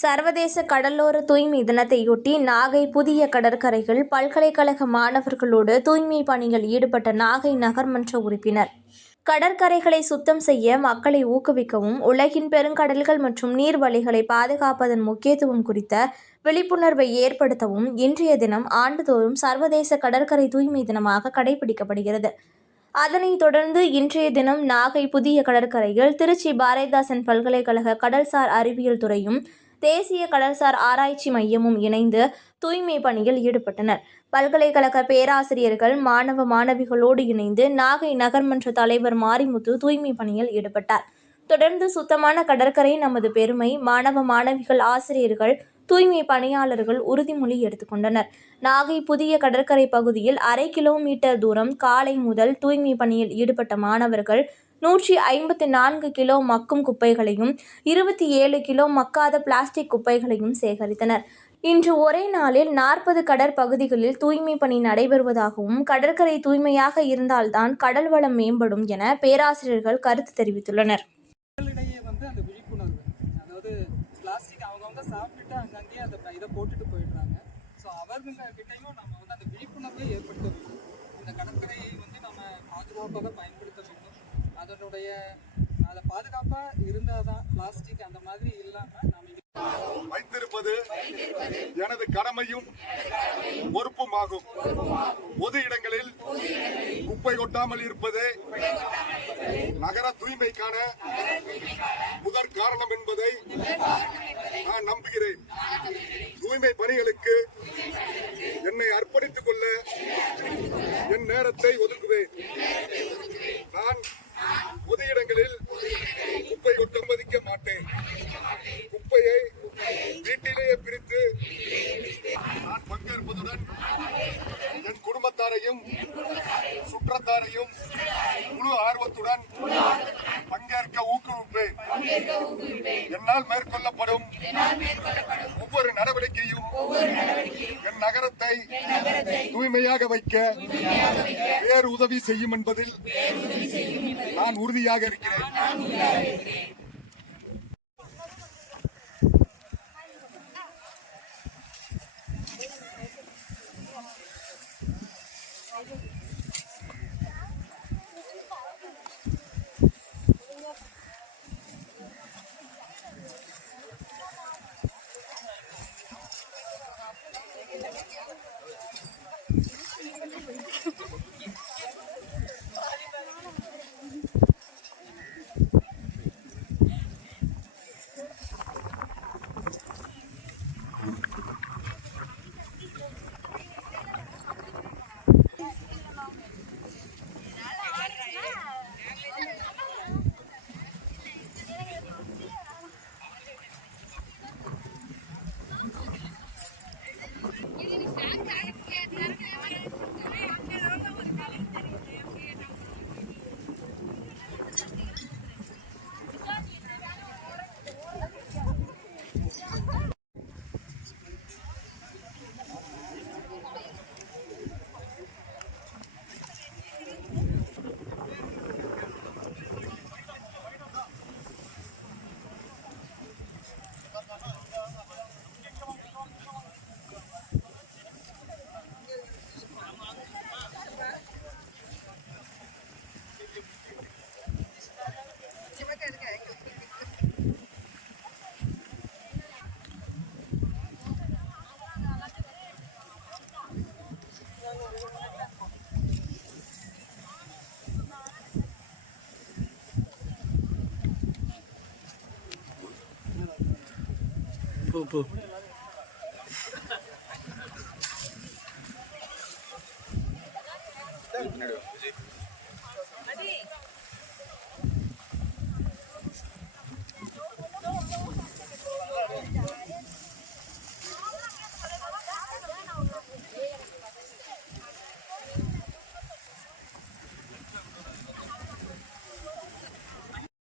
சர்வதேச கடலோர தூய்மை தினத்தையொட்டி நாகை புதிய கடற்கரைகள் பல்கலைக்கழக மாணவர்களோடு தூய்மை பணியில் ஈடுபட்ட நாகை நகர்மன்ற உறுப்பினர். கடற்கரைகளை சுத்தம் செய்ய மக்களை ஊக்குவிக்கவும் உலகின் பெருங்கடல்கள் மற்றும் நீர்வழிகளை பாதுகாப்பதன் முக்கியத்துவம் குறித்த விழிப்புணர்வை ஏற்படுத்தவும் இன்றைய தினம் ஆண்டுதோறும் சர்வதேச கடற்கரை தூய்மை தினமாக கடைபிடிக்கப்படுகிறது. அதனைத் தொடர்ந்து இன்றைய தினம் நாகை புதிய கடற்கரையில் திருச்சி பாரதிதாசன் பல்கலைக்கழக கடல்சார் அறிவியல் துறையும் தேசிய கடல்சார் ஆராய்ச்சி மையமும் இணைந்து தூய்மை பணியில் ஈடுபட்டனர். பல்கலைக்கழக பேராசிரியர்கள் மாணவ மாணவிகளோடு இணைந்து நாகை நகர்மன்ற தலைவர் மாரிமுத்து தூய்மை பணியில் ஈடுபட்டார். தொடர்ந்து சுத்தமான கடற்கரை நமது பெருமை மாணவ மாணவிகள் ஆசிரியர்கள் தூய்மை பணியாளர்கள் உறுதிமொழி எடுத்துக்கொண்டனர் நாகை புதிய கடற்கரை பகுதியில் அரை கிலோமீட்டர் தூரம் காலை முதல் தூய்மை பணியில் ஈடுபட்ட மாணவர்கள் நூற்றி ஐம்பத்தி நான்கு கிலோ மக்கும் குப்பைகளையும் இருபத்தி ஏழு கிலோ மக்காத பிளாஸ்டிக் குப்பைகளையும் சேகரித்தனர். இன்று ஒரே நாளில் நாற்பது கடற்பகுதிகளில் தூய்மை பணி நடைபெறுவதாகவும் கடற்கரை தூய்மையாக இருந்தால்தான் கடல் வளம் மேம்படும் என பேராசிரியர்கள் கருத்து தெரிவித்துள்ளனர். இந்த கடற்கரையை வந்து நம்ம பாதுகாப்பாக பயன்படுத்த வேண்டும். அதனுடைய அதை பாதுகாப்பாக இருந்தால் தான் பிளாஸ்டிக் அந்த மாதிரி இல்லாமல் நம்ம வைத்திருப்பது எனது கடமையும் பொறுப்புமாகும். பொது இடங்களில் குப்பை கொட்டாமல் இருப்பது நகர தூய்மைக்கான முதற் காரணம் என்பதை நான் நம்புகிறேன். தூய்மை பணிகளுக்கு என்னை அர்ப்பணித்துக் கொள்ள என் நேரத்தை ஒதுக்குவேன். நான் இடங்களில் குப்பை கொட்ட அனுமதிக்க மாட்டேன். குப்பையை வீட்டிலேயே பிரித்து நான் பங்கேற்பதுடன் என் குடும்பத்தாரையும் சுற்றத்தாரையும் முழு ஆர்வத்துடன் பங்கேற்க ஊக்குவிப்பேன். என்னால் மேற்கொள்ளப்படும் நடவடிக்கையும் என் நகரத்தை தூய்மையாக வைக்க வேறு உதவி செய்யும் என்பதில் நான் உறுதியாக இருக்கிறேன். పో ఉన్నాడు